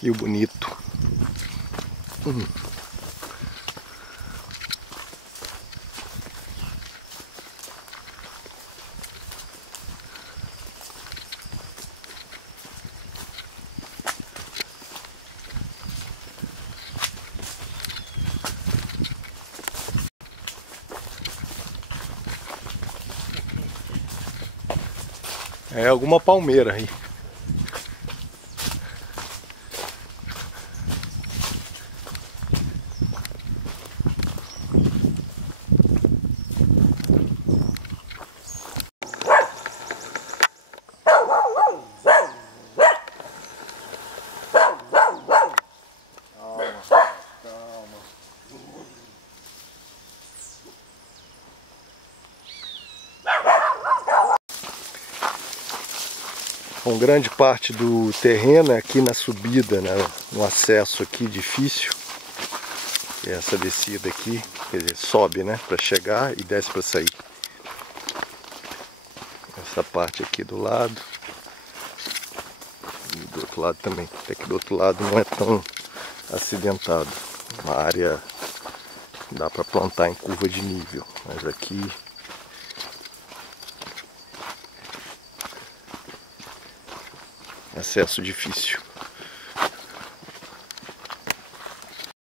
Rio bonito. É alguma palmeira aí. Com grande parte do terreno é aqui na subida, né, no acesso aqui difícil, que é essa descida aqui, quer dizer, sobe, né, para chegar e desce para sair. Essa parte aqui do lado e do outro lado também, até que do outro lado não é tão acidentado, uma área dá para plantar em curva de nível, mas aqui acesso difícil.